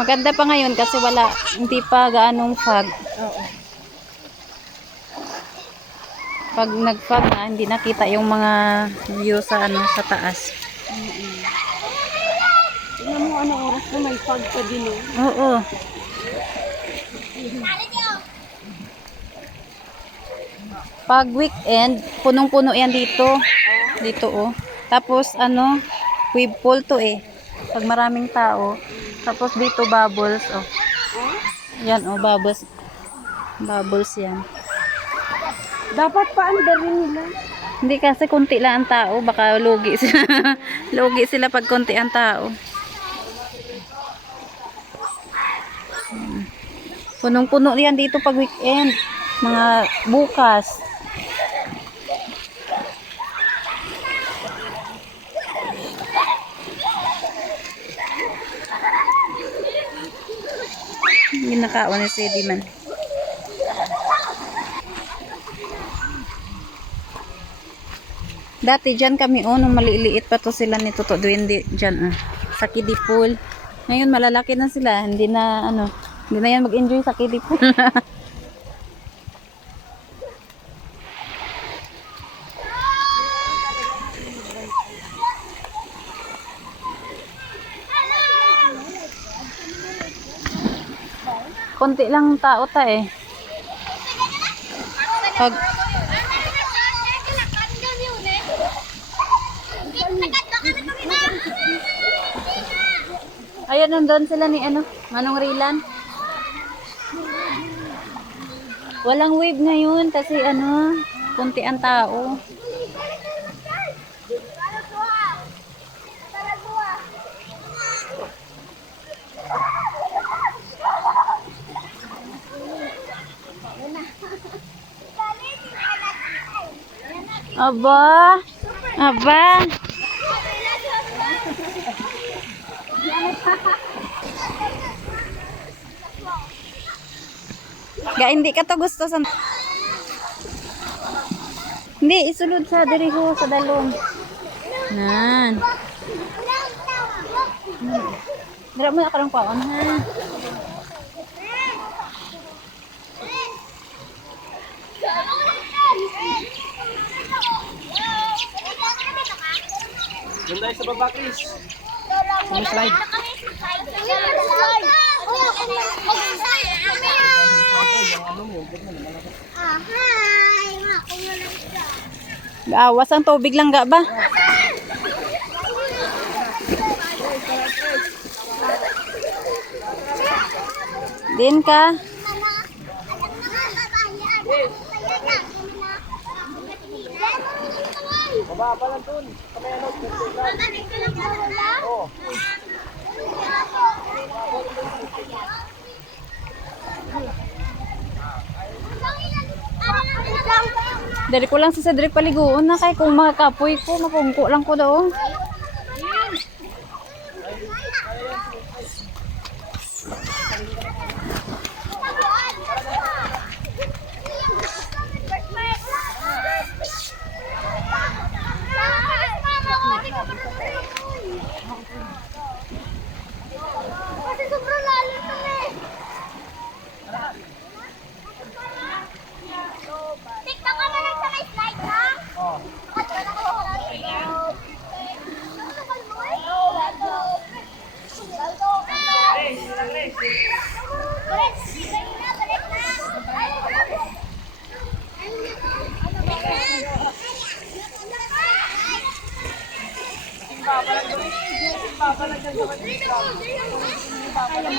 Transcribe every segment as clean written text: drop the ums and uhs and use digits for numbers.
Maganda pa ngayon kasi hindi pa gaanong fog. Oo. Pag nag-fog na, hindi nakita yung mga view sa sa taas. Tingnan mo anong oras na may fog pa din oh. Oo. Pag weekend, punong-puno yan dito. Dito oh. Tapos wave pool to eh. Pag maraming tao. Tapos dito bubbles oh. Yan oh, bubbles. Bubbles yan. Dapat pa andarin nila. Hindi kasi konti lang ang tao, baka lugi sila. Lugi sila pag konti ang tao. Punong-puno yan dito pag weekend. Mga bukas. Hindi nakaon ni Sedi man. Dati dyan kami nung maliliit pa to sila ni Toto Duwende dyan sa kiddie pool. Ngayon malalaki na sila, hindi na hindi na yan mag-enjoy sa kiddie pool. Konti lang tao eh. Pag ayan, nandun sila ni Manong Rilan. Walang wave ngayon kasi konti ang tao. Aba. Aba. Hindi ka to gusto sa... Hindi, isulod sa diriho sa dalong. Nan. Dira mo na karang paon ha. Doon tayo sa baba, Chris. Slide. Awas ang tubig lang ga ba? Din ka. Baba pa lang doon. Oh. Dari ko lang sa Cedric paliguon na kay kung makakapoy ko, mapungko lang ko daw. Kasi sobrang lalim na eh. TikTok ka na lang sa may slide ha? Oo. Tama na.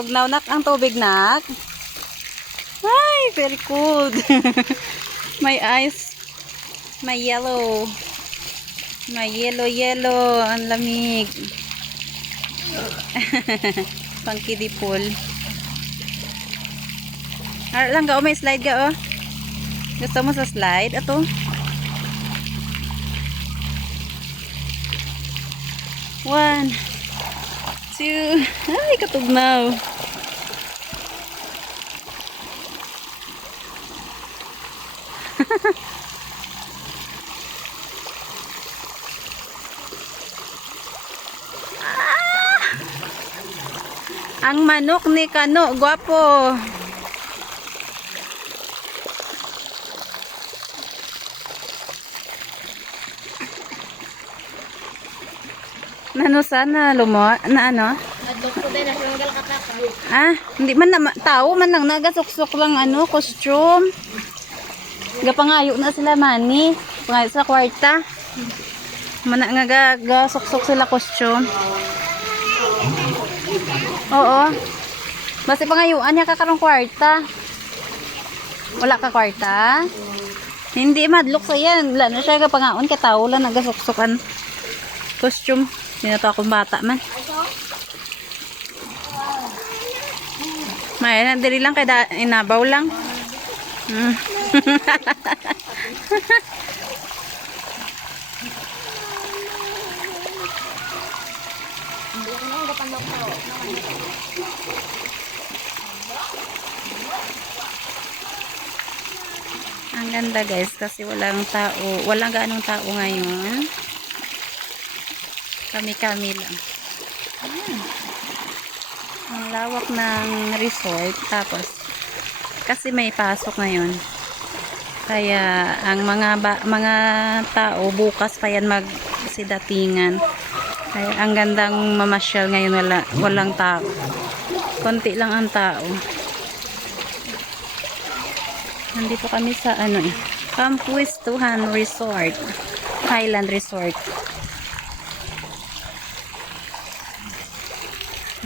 Tugnaw nak ang tubig nak. Ay, very cold. May ice. May yellow. May yellow. Ang lamig. Pang kiddie pool. Lang ka, may slide ka, oh. Gusto mo sa slide? Ito. One. Two. Ay, katugnaw. Ang manok ni Kano, guwapo. Nano sana lumo na ano? Ah, hindi man na tao man nang nagasuksok lang ano, costume. Gapangayo na sila mani, pangayo sa kwarta. Man nga gasuksok sila costume. Oo. Basta pangayuan niya kakarong kwarta. Wala ka kwarta? Hindi madlok sa yan. Wala na siya gapangaon kay tao lang nagasuksokan costume. Dito akong bata man. May diri lang kay inabaw lang. Ang ganda guys kasi walang tao, walang gaanong tao ngayon. Kami-kami lang. Ang lawak ng resort tapos kasi may pasok ngayon. Kaya ang mga tao bukas pa yan magsidatingan. Kaya ang gandang mamasyal ngayon walang tao. Konti lang ang tao. Nandito kami sa ano Campuistuhan Resort. Highland Resort.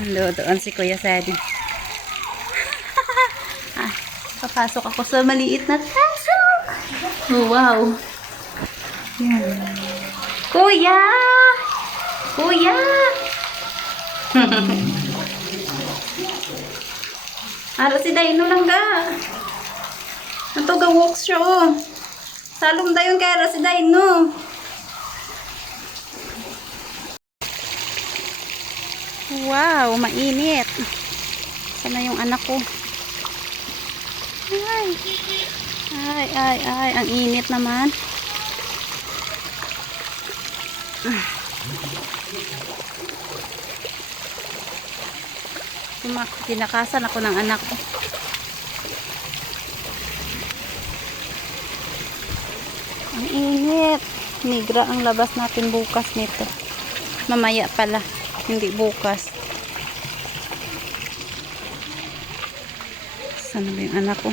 Doon si Kuya Sadi. Papasok ako sa maliit na pasok. Oh, wow. Yan. Kuya! Kuya! Aro si Dino lang ga. Ito ga walk siya oh. Salom dayon kay aro si Dino. Wow, mainit. Sana yung anak ko. Ay, ang init naman. Kinakasan ako ng anak ko. Ang init. Migra ang labas natin bukas nito. Mamaya pala. Hindi bukas. Sana ba yung anak ko?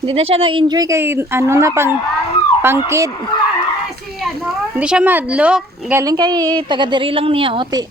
Hindi na siya nag-enjoy kay ano na pangkid. Hindi siya madlock. Galing kay taga diri lang niya ote.